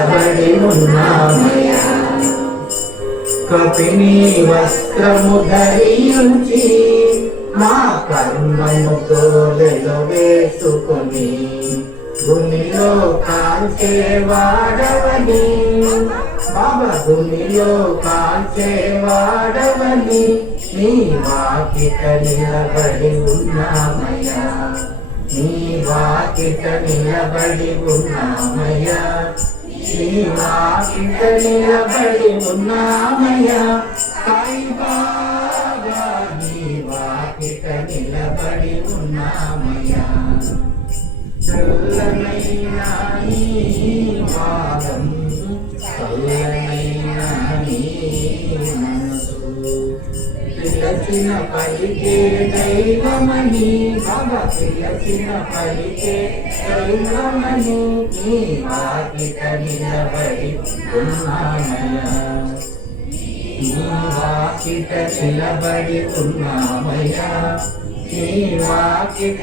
నిలబడి ఉన్నామయ్యా కపిని వస్త్రము ధరించి మా కర్మను తోలెలో వేసుకొని భూమిలో కాల్చేవాడవని బాబా భూమిలో కాల్చేవాడవని నీ వాకిట నిలబడి ఉన్నామయ్యా నీ వాకిట నిలబడి ఉన్నామయ్యా నీ వాకిట నిలబడి ఉన్నామయ్యా సాయి బాబా నీ వాకిట నిలబడి ఉన్నామయ్యా చల్లనైన నీ పాదం చల్లనైన నీ మనసు పిలచిన పలికే దైవమని బాబా పిలచిన పలికే దైవమని నీ వాకిట నిలబడి ఉన్నామయ్యా నీ వాకిట నిలబడి ఉన్నామయ్యా నీ వాకిట